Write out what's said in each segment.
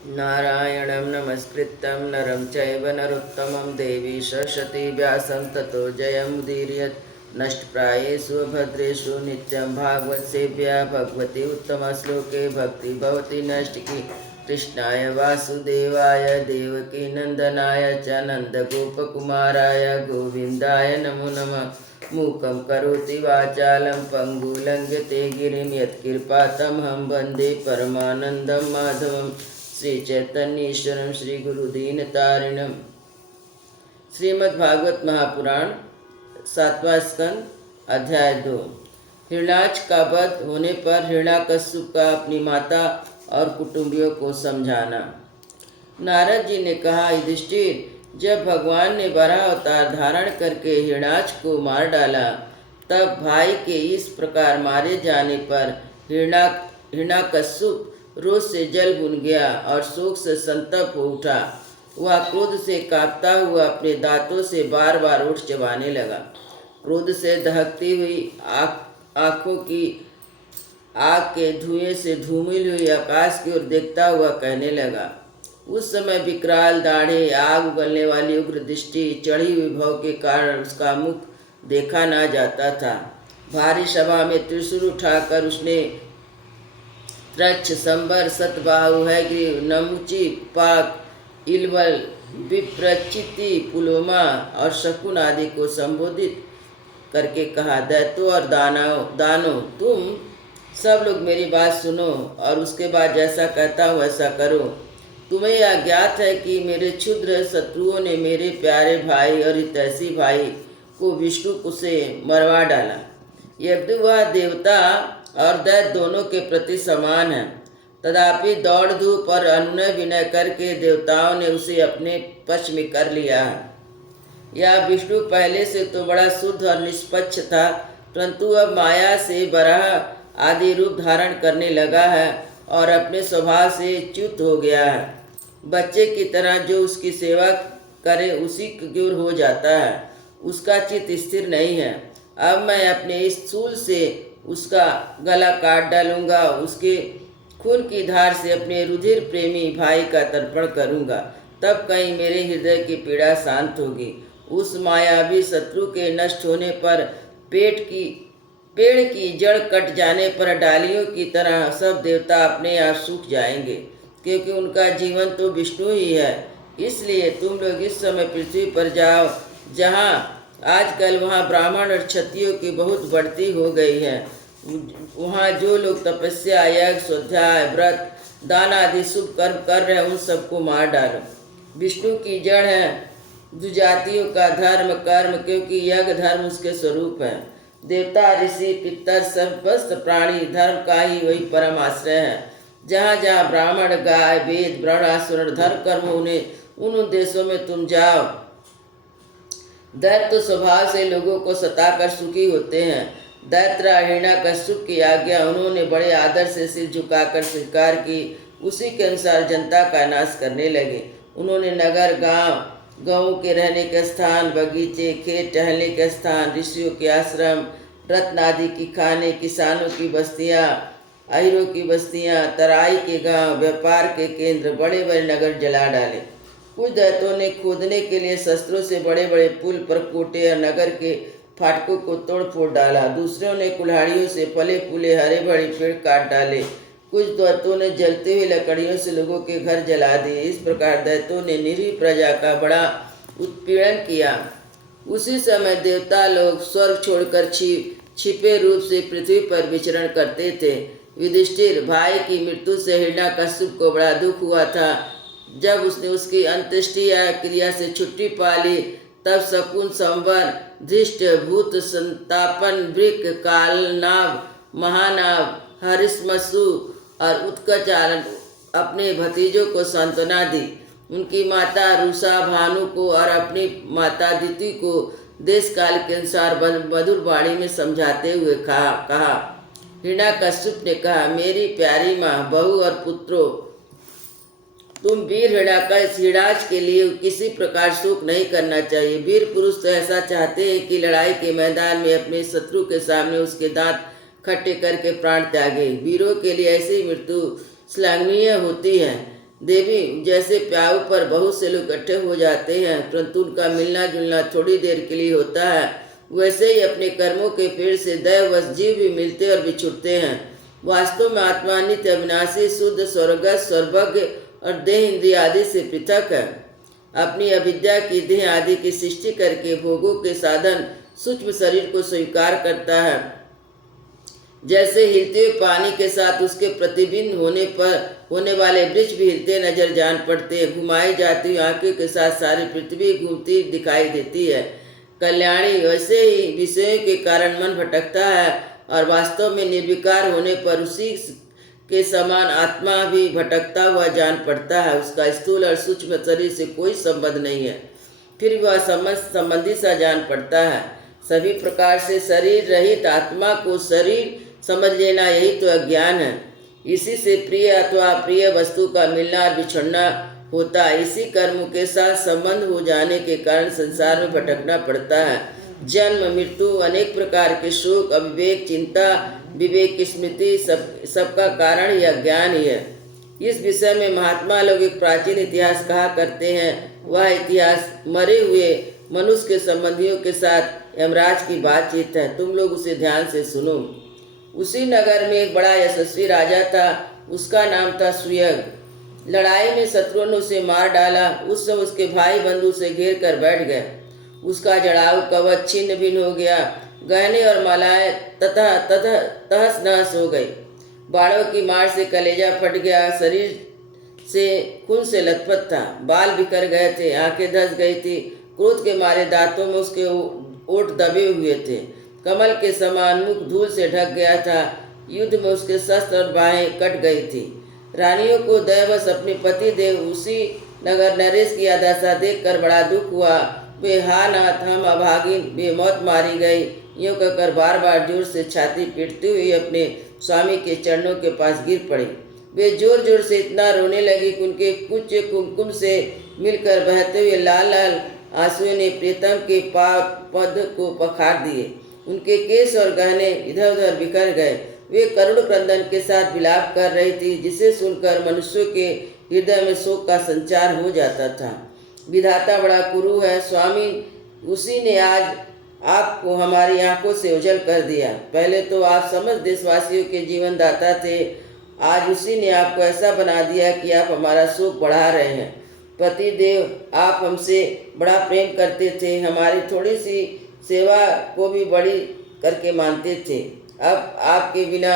नारायणं नमस्कृत्यं नरं चैव नरोत्तमं देवी सरस्वती व्यासं ततो जयमुदीरयेत् नष्टप्रायेषु भद्रेषु नित्यं भागवतसेव्या भगवती उत्तमश्लोके भक्ति भवति नष्टिकी कृष्णाय वासुदेवाय देवकीनन्दनाय च नन्दगोपकुमाराय गोविन्दाय नमो नमः। मूकं करोति वाचालं पङ्गुलङ्घ्यते गिरिं यत्कृपातमहं वन्दे परमानन्दं माधवम्। श्री चैतन्येश्वरम श्री गुरुदीनतारिणम। श्रीमद्भागवत महापुराण 7वां स्कंद अध्याय 2। हिरणाक्ष का वध होने पर हिरण्याकश्यप का अपनी माता और कुटुंबियों को समझाना। नारद जी ने कहा, युधिष्ठिर, जब भगवान ने वराह अवतार धारण करके हिरणाक्ष को मार डाला, तब भाई के इस प्रकार मारे जाने पर हिरण्याकश्यप रोष से जल भुन गया और शोक से संतप्त हो उठा। वह क्रोध से कांपता हुआ अपने दांतों से बार बार ओठ चबाने लगा। क्रोध से दहकती हुई आँखों की आग के धुएं से धूमिल हुई आकाश की ओर देखता हुआ कहने लगा। उस समय विकराल दाढ़े, आग उगलने वाली उग्र दृष्टि, चढ़ी हुई भव के कारण उसका मुख देखा ना जाता था। भारी सभा में त्रिशूल उठाकर उसने त्रक्ष, संबर, सतबाहु, हैग्रीव, नमुची, पाक, इलवल, विप्रचिति, पुलोमा और शकुन आदि को संबोधित करके कहा, दैत्यों और दानव, तुम सब लोग मेरी बात सुनो और उसके बाद जैसा कहता हूँ वैसा करो। तुम्हें यह ज्ञात है कि मेरे क्षुद्र शत्रुओं ने मेरे प्यारे भाई और हितैषी भाई को विष्णु से मरवा डाला। यद्यपि वह देवता और दैत्य दोनों के प्रति समान है, तथापि दौड़ धूप और अनुनय विनय करके देवताओं ने उसे अपने पक्ष में कर लिया है। यह विष्णु पहले से तो बड़ा शुद्ध और निष्पक्ष था, परंतु अब माया से वराह आदि रूप धारण करने लगा है और अपने स्वभाव से च्युत हो गया है। बच्चे की तरह जो उसकी सेवा करे उसी की ओर हो जाता है, उसका चित्त स्थिर नहीं है। अब मैं अपने इस शूल से उसका गला काट डालूंगा, उसके खून की धार से अपने रुधिर प्रेमी भाई का तर्पण करूंगा, तब कहीं मेरे हृदय की पीड़ा शांत होगी। उस मायावी शत्रु के नष्ट होने पर पेड़ की जड़ कट जाने पर डालियों की तरह सब देवता अपने आप सूख जाएंगे, क्योंकि उनका जीवन तो विष्णु ही है। इसलिए तुम लोग इस समय पृथ्वी पर जाओ, जहाँ आजकल वहाँ ब्राह्मण और क्षत्रियों की बहुत बढ़ती हो गई है। वहाँ जो लोग तपस्या, यज्ञ, स्वाध्याय, व्रत, दान आदि शुभ कर्म कर रहे हैं, उन सबको मार डालो। विष्णु की जड़ है दुजातियों का धर्म कर्म, क्योंकि यज्ञ धर्म उसके स्वरूप है। देवता, ऋषि, पितर, समस्त प्राणी धर्म का ही वही परम आश्रय है। जहाँ जहाँ ब्राह्मण, गाय, वेद, वर्णाश्रम, धर्म कर्म उन देशों में तुम जाओ। दैत्य स्वभाव से लोगों को सताकर सुखी होते हैं। दैत्य हिरण्याकश्यप की आज्ञा उन्होंने बड़े आदर से सिर झुकाकर स्वीकार की। उसी के अनुसार जनता का नाश करने लगे। उन्होंने नगर, गाँवों के रहने के स्थान, बगीचे, खेत, टहलने के स्थान, ऋषियों के आश्रम, रत्न आदि की खाने, किसानों की बस्तियाँ, अहिरों की बस्तियाँ, तराई के गांव, व्यापार के केंद्र, बड़े बड़े नगर जला डाले। कुछ दैत्यों ने खोदने के लिए शस्त्रों से बड़े बड़े पुल, परकोटे और नगर के फाटकों को तोड़ फोड़ डाला। दूसरों ने कुल्हाड़ियों से फले फूले हरे भरे पेड़ काट डाले। कुछ दैत्यों ने जलते हुए लकड़ियों से लोगों के घर जला दिए। इस प्रकार दैत्यों ने निरीह प्रजा का बड़ा उत्पीड़न किया। उसी समय देवता लोग स्वर्ग छोड़कर छिपे रूप से पृथ्वी पर विचरण करते थे। युधिष्ठिर, भाई की मृत्यु से हिरण्याकश्यप को बड़ा दुख हुआ था। जब उसने उसकी अंत्येष्टिया क्रिया से छुट्टी पा ली, तब शकुन, संवर, धृष्ट, भूत, संतापन, वृक, कालनाभ, महानाभ, हरिश्मसु और उत्कचारण अपने भतीजों को सांत्वना दी। उनकी माता रुषा भानु को और अपनी माता दिति को देश काल के अनुसार मधुर वाणी में समझाते हुए कहा। हिरण्याकश्यप ने कहा, मेरी प्यारी माँ, बहू और पुत्रों, तुम वीर हिरण्याक्ष के लिए किसी प्रकार शोक नहीं करना चाहिए। वीर पुरुष तो ऐसा चाहते हैं कि लड़ाई के मैदान में अपने शत्रु के सामने उसके दांत खट्टे करके प्राण त्यागे। वीरों के लिए ऐसी मृत्यु श्लाघनीय होती है। देवी, जैसे प्याऊ पर बहुत से लोग इकट्ठे हो जाते हैं परंतु उनका मिलना जुलना थोड़ी देर के लिए होता है, वैसे ही अपने कर्मों के पेड़ से दैववश जीव भी मिलते और बिछुड़ते हैं। वास्तव में आत्मा नित्य अविनाशी शुद्ध स्वर्गस्थ सर्वज्ञ और देह इंद्रिय आदि से पृथक है। अपनी अविद्या की देह आदि की सृष्टि करके भोगों के साधन सूक्ष्म शरीर को स्वीकार करता है। जैसे हिलते हुए पानी के साथ उसके प्रतिबिंब होने पर होने वाले वृक्ष भी हिलते नजर जान पड़ते हैं। घुमाई जाती हुई आंखों के साथ सारी पृथ्वी घूमती दिखाई देती है। कल्याणी, वैसे ही विषयों के कारण मन भटकता है और वास्तव में निर्विकार होने पर उसी के समान आत्मा भी भटकता हुआ जान पड़ता है। उसका स्थूल और सूक्ष्म शरीर से कोई संबंध नहीं है, फिर वह संबंधी सा जान पड़ता है। सभी प्रकार से शरीर रहित आत्मा को शरीर समझ लेना यही तो अज्ञान है। इसी से प्रिय अथवा प्रिय वस्तु का मिलना और बिछड़ना होता है। इसी कर्म के साथ संबंध हो जाने के कारण संसार में भटकना पड़ता है। जन्म मृत्यु, अनेक प्रकार के शोक, अविवेक, चिंता, विवेक की स्मृति, सबका कारण यह ज्ञान ही है। इस विषय में महात्मा लोग एक प्राचीन इतिहास कहा करते हैं। वह इतिहास मरे हुए मनुष्य के संबंधियों के साथ यमराज की बातचीत है। तुम लोग उसे ध्यान से सुनो। उसी नगर में एक बड़ा यशस्वी राजा था। उसका नाम था सुयग। लड़ाई में शत्रुओं ने उसे मार डाला। उस समय उसके भाई बंधु उसे घेर कर बैठ गए। उसका जड़ाऊ कवच छिन्न भिन्न हो गया। गहने और मालाएं तहस नहस हो गई। बाणों की मार से कलेजा फट गया। शरीर से खून से लथपथ था। बाल बिखर गए थे। आंखें धंस गई थी। क्रोध के मारे दांतों में उसके ओठ दबे हुए थे। कमल के समान मुख धूल से ढक गया था। युद्ध में उसके शस्त्र और बाहें कट गई थी। रानियों को दैवश अपने पति देव उसी नगर नरेश की दशा देखकर बड़ा दुख हुआ। वे हा नाथ, हम अभागिन, बेमौत मारी गई, यूँ कहकर बार बार जोर से छाती पीटती हुई अपने स्वामी के चरणों के पास गिर पड़ी। वे जोर जोर से इतना रोने लगी कि उनके कुछ कुमकुम से मिलकर बहते हुए लाल लाल आंसुओं ने प्रीतम के पद को पखार दिए। उनके केश और गहने इधर उधर बिखर गए। वे करुण क्रंदन के साथ विलाप कर रही थी, जिसे सुनकर मनुष्यों के हृदय में शोक का संचार हो जाता था। विधाता बड़ा कुरु है। स्वामी उसी ने आज आपको हमारी आंखों से ओझल कर दिया। पहले तो आप समस्त देशवासियों के जीवन दाता थे। आज उसी ने आपको ऐसा बना दिया कि आप हमारा शोक बढ़ा रहे हैं। पति देव, आप हमसे बड़ा प्रेम करते थे, हमारी थोड़ी सी सेवा को भी बड़ी करके मानते थे। अब आपके बिना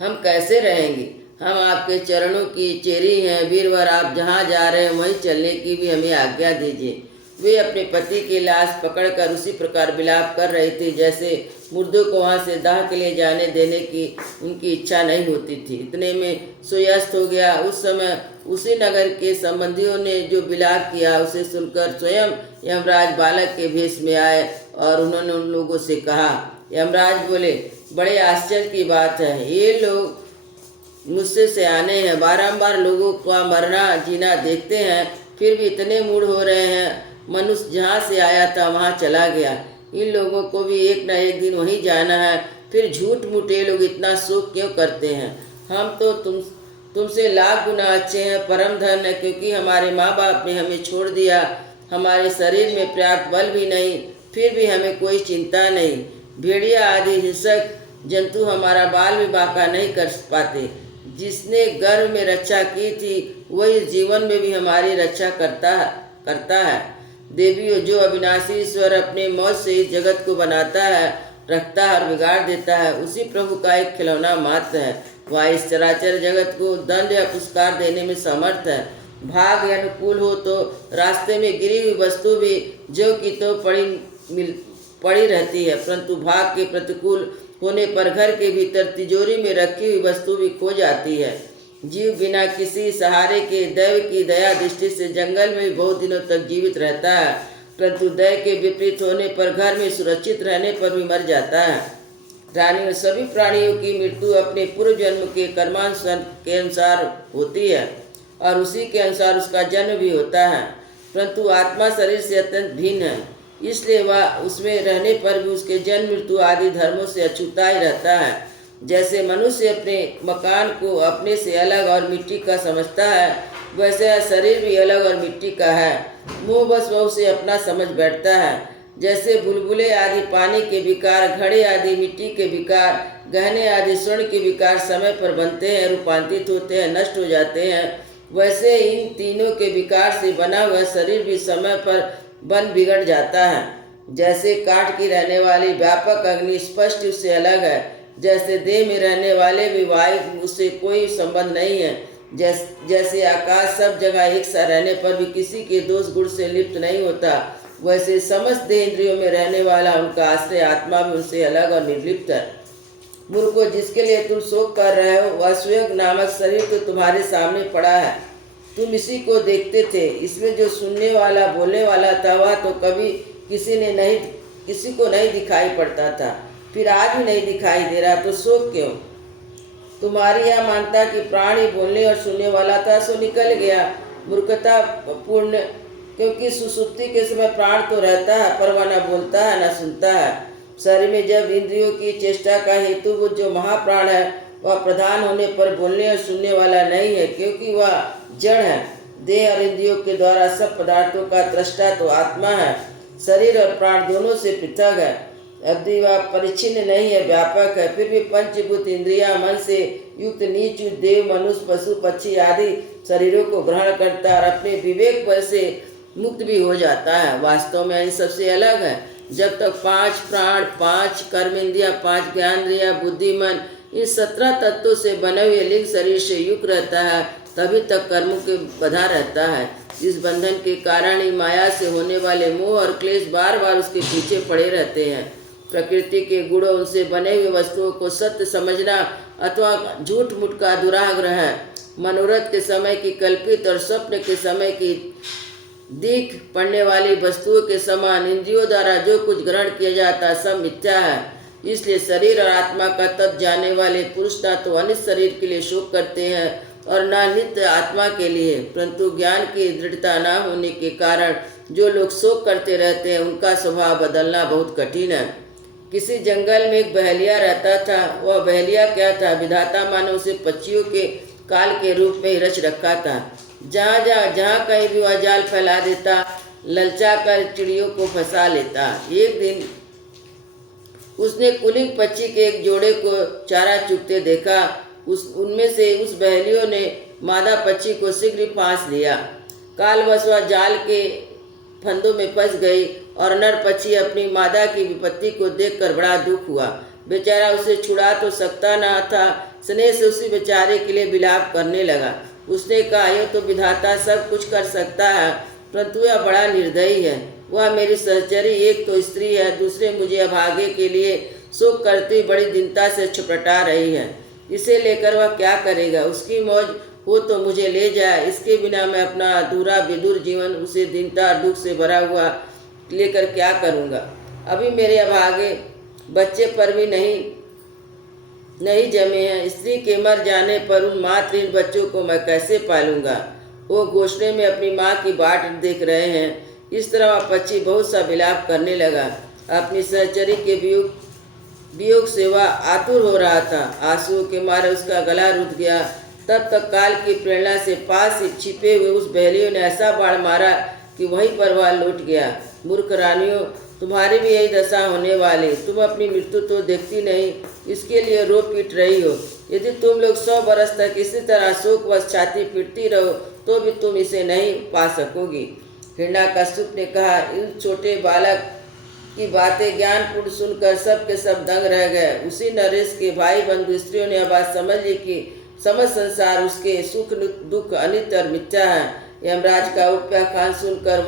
हम कैसे रहेंगे? हम आपके चरणों की चेरी हैं। वीरवर, आप जहाँ जा रहे हैं वहीं चलने की भी हमें आज्ञा दीजिए। वे अपने पति की लाश पकड़कर उसी प्रकार विलाप कर रही थी जैसे मुर्दों को वहाँ से दाह के लिए जाने देने की उनकी इच्छा नहीं होती थी। इतने में सूर्यास्त हो गया। उस समय उसी नगर के संबंधियों ने जो विलाप किया उसे सुनकर स्वयं यमराज बालक के भेष में आए और उन्होंने उन लोगों से कहा। यमराज बोले, बड़े आश्चर्य की बात है, ये लोग मुझसे सियाने हैं, बारंबार लोगों का मरना जीना देखते हैं, फिर भी इतने मूढ़ हो रहे हैं। मनुष्य जहाँ से आया था वहाँ चला गया। इन लोगों को भी एक न एक दिन वहीं जाना है। फिर झूठ मूठ ये लोग इतना शोक क्यों करते हैं? हम तो तुमसे लाख गुना अच्छे हैं, परम धन है, क्योंकि हमारे माँ बाप ने हमें छोड़ दिया। हमारे शरीर में पर्याप्त बल भी नहीं, फिर भी हमें कोई चिंता नहीं। भेड़िया आदि हिंसक जंतु हमारा बाल भी बांका नहीं कर पाते। जिसने गर्भ में रक्षा की थी वही जीवन में भी हमारी रक्षा करता है। देवियों, जो अविनाशी ईश्वर अपने मौज से इस जगत को बनाता है, रखता है और बिगाड़ देता है, उसी प्रभु का एक खिलौना मात्र है। वह इस चराचर जगत को दंड या पुरस्कार देने में समर्थ है। भाग अनुकूल हो तो रास्ते में गिरी हुई वस्तु भी जो कि तो पड़ी रहती है, परंतु भाग के प्रतिकूल होने पर घर के भीतर तिजोरी में रखी हुई वस्तु भी खो जाती है। जीव बिना किसी सहारे के दैव की दया दृष्टि से जंगल में बहुत दिनों तक जीवित रहता है, परंतु दैव के विपरीत होने पर घर में सुरक्षित रहने पर भी मर जाता है। रानी, सभी प्राणियों की मृत्यु अपने पूर्व जन्म के कर्मानुसार के अनुसार होती है और उसी के अनुसार उसका जन्म भी होता है, परंतु आत्मा शरीर से अत्यंत भिन्न है, इसलिए वह उसमें रहने पर भी उसके जन्म मृत्यु आदि धर्मों से अछूता ही रहता है। जैसे मनुष्य अपने मकान को अपने से अलग और मिट्टी का समझता है, वैसे शरीर भी अलग और मिट्टी का है। मोह बस वह उसे अपना समझ बैठता है। जैसे बुलबुले आदि पानी के विकार, घड़े आदि मिट्टी के विकार, गहने आदि स्वर्ण के विकार समय पर बनते हैं, रूपांतरित होते हैं, नष्ट हो जाते हैं, वैसे इन तीनों के विकार से बना हुआ शरीर भी समय पर बन बिगड़ जाता है। जैसे काठ की रहने वाली व्यापक अग्नि स्पष्ट उससे अलग है, जैसे देह में रहने वाले भी वायु उससे कोई संबंध नहीं है, जैसे आकाश सब जगह एक सा रहने पर भी किसी के दोष गुण से लिप्त नहीं होता, वैसे समस्त देह इंद्रियों में रहने वाला उनका आश्रय आत्मा भी उनसे अलग और निर्लिप्त है। मूर्खों, जिसके लिए तुम शोक कर रहे हो वह स्वयं नामक शरीर तो तुम्हारे सामने पड़ा है, तुम इसी को देखते थे। इसमें जो सुनने वाला बोलने वाला था वह तो कभी किसी को नहीं दिखाई पड़ता था, फिर आज भी नहीं दिखाई दे रहा, तो शोक क्यों? तुम्हारी यह मानता कि प्राण ही बोलने और सुनने वाला था, सो निकल गया। मूर्खता पूर्ण, क्योंकि सुसुप्ति के समय प्राण तो रहता है पर वह न बोलता है न सुनता है। शरीर में जब इंद्रियों की चेष्टा का हेतु वो जो महाप्राण है वह प्रधान होने पर बोलने और सुनने वाला नहीं है, क्योंकि वह जड़ है। देह और इंद्रियों के द्वारा सब पदार्थों का दृष्टा तो आत्मा है, शरीर और प्राण दोनों से पृथक है। यदि वह परिच्छिन्न नहीं है, व्यापक है, फिर भी पंचभूत इंद्रिया मन से युक्त नीच देव, मनुष्य, पशु, पक्षी आदि शरीरों को ग्रहण करता है और अपने विवेक पर से मुक्त भी हो जाता है। वास्तव में इन सबसे अलग है। जब तक 5 प्राण, 5 कर्मेंद्रिया, 5 ज्ञानेंद्रिया, बुद्धि, मन, इन 17 तत्वों से बने हुए लिंग शरीर से युक्त रहता है, तभी तक कर्मों के बंधा रहता है। इस बंधन के कारण ही माया से होने वाले मोह और क्लेश बार बार उसके पीछे पड़े रहते हैं। प्रकृति के गुणों, उनसे बने हुए वस्तुओं को सत्य समझना अथवा झूठ मूठ का दुराग्रह है। मनोरथ के समय की कल्पित और स्वप्न के समय की दिख पड़ने वाली वस्तुओं के समान इंद्रियों द्वारा जो कुछ ग्रहण किया जाता है सब मिथ्या है। इसलिए शरीर और आत्मा का तत्व जानने वाले पुरुष न तो अनित शरीर के लिए शोक करते हैं और न नित्य आत्मा के लिए, परंतु ज्ञान की दृढ़ता न होने के कारण जो लोग शोक करते रहते हैं उनका स्वभाव बदलना बहुत कठिन है। किसी जंगल में एक बहेलिया रहता था। वह बहेलिया क्या था? विधाता मानव से पक्षियों के काल के रूप में ही रच रखा था। जहाँ कहीं भी वह जाल फैला देता, ललचा कर चिड़ियों को फंसा लेता। एक दिन उसने कुलिंग पक्षी के एक जोड़े को चारा चुगते देखा। उनमें से उस बहेलियों ने मादा पक्षी को शीघ्र ही फांस लिया। कालवश वह जाल के फंदों में फंस गई और नर पक्षी अपनी मादा की विपत्ति को देखकर बड़ा दुख हुआ। बेचारा उसे छुड़ा तो सकता न था, स्नेह से उसी बेचारे के लिए विलाप करने लगा। उसने कहा, यह तो विधाता सब कुछ कर सकता है, परंतु यह बड़ा निर्दयी है। वह मेरी सहचरी, एक तो स्त्री है, दूसरे मुझे अभागे के लिए शोक करती बड़ी दीनता से छटपटा रही है। इसे लेकर वह क्या करेगा? उसकी मौज हो तो मुझे ले जाए, इसके बिना मैं अपना अधूरा विदुर जीवन उसे दीनता और दुख से भरा हुआ लेकर क्या करूँगा? अभी मेरे अभागे बच्चे पर भी नहीं जमे हैं। स्त्री के मर जाने पर उन मातृहीन बच्चों को मैं कैसे पालूंगा? वो घोषणे में अपनी माँ की बाट देख रहे हैं। इस तरह वह पक्षी बहुत सा विलाप करने लगा। अपनी सहचरी के वियोग से वह आतुर हो रहा था। आंसुओं के मारे उसका गला रुक गया। तब तक काल की प्रेरणा से पास ही छिपे हुए उस बहेलियों ने ऐसा बाण मारा कि वहीं पर वह लौट गया। मूर्ख रानियों, तुम्हारी भी यही दशा होने वाली। तुम अपनी मृत्यु तो देखती नहीं, इसके लिए रो पीट रही हो। यदि तुम लोग 100 बरस तक इसी तरह शोकवश छाती पीटती रहो तो भी तुम इसे नहीं पा सकोगी। हिरण्याकश्यप ने कहा, इन छोटे बालक की बातें ज्ञानपूर्ण सुनकर सब के सब दंग रह गए। उसी नरेश के भाई बंधु स्त्रियों ने बात समझ ली कि समस्त संसार उसके सुख दुख अनित्य और मिथ्या है। यमराज का उपाख्यान सुनकर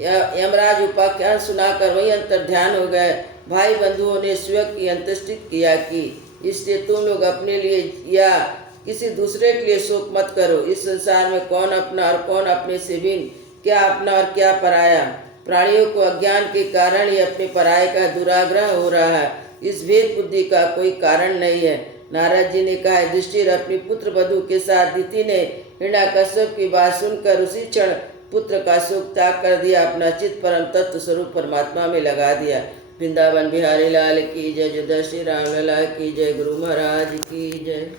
यमराज उपाख्यान सुनाकर वही अंतर ध्यान हो गए। भाई बंधुओं ने स्वयं की अंत्येष्टि किया कि इसलिए तुम लोग अपने लिए या किसी दूसरे के लिए शोक मत करो। इस संसार में कौन अपना और कौन अपने से भिन्न, क्या अपना और क्या पराया। प्राणियों को अज्ञान के कारण ही अपने पराये का दुराग्रह हो रहा है। इस भेद बुद्धि का कोई कारण नहीं है। नारद जी ने कहा, युधिष्ठिर अपनी पुत्र वधू के साथ दिति ने हिरण्याकश्यप की बात सुनकर उसी क्षण पुत्र का शोक त्याग कर दिया, अपना चित्त परम तत्व स्वरूप परमात्मा में लगा दिया। वृंदावन बिहारी लाल की जय। जय श्री राम लला की जय। गुरु महाराज की जय।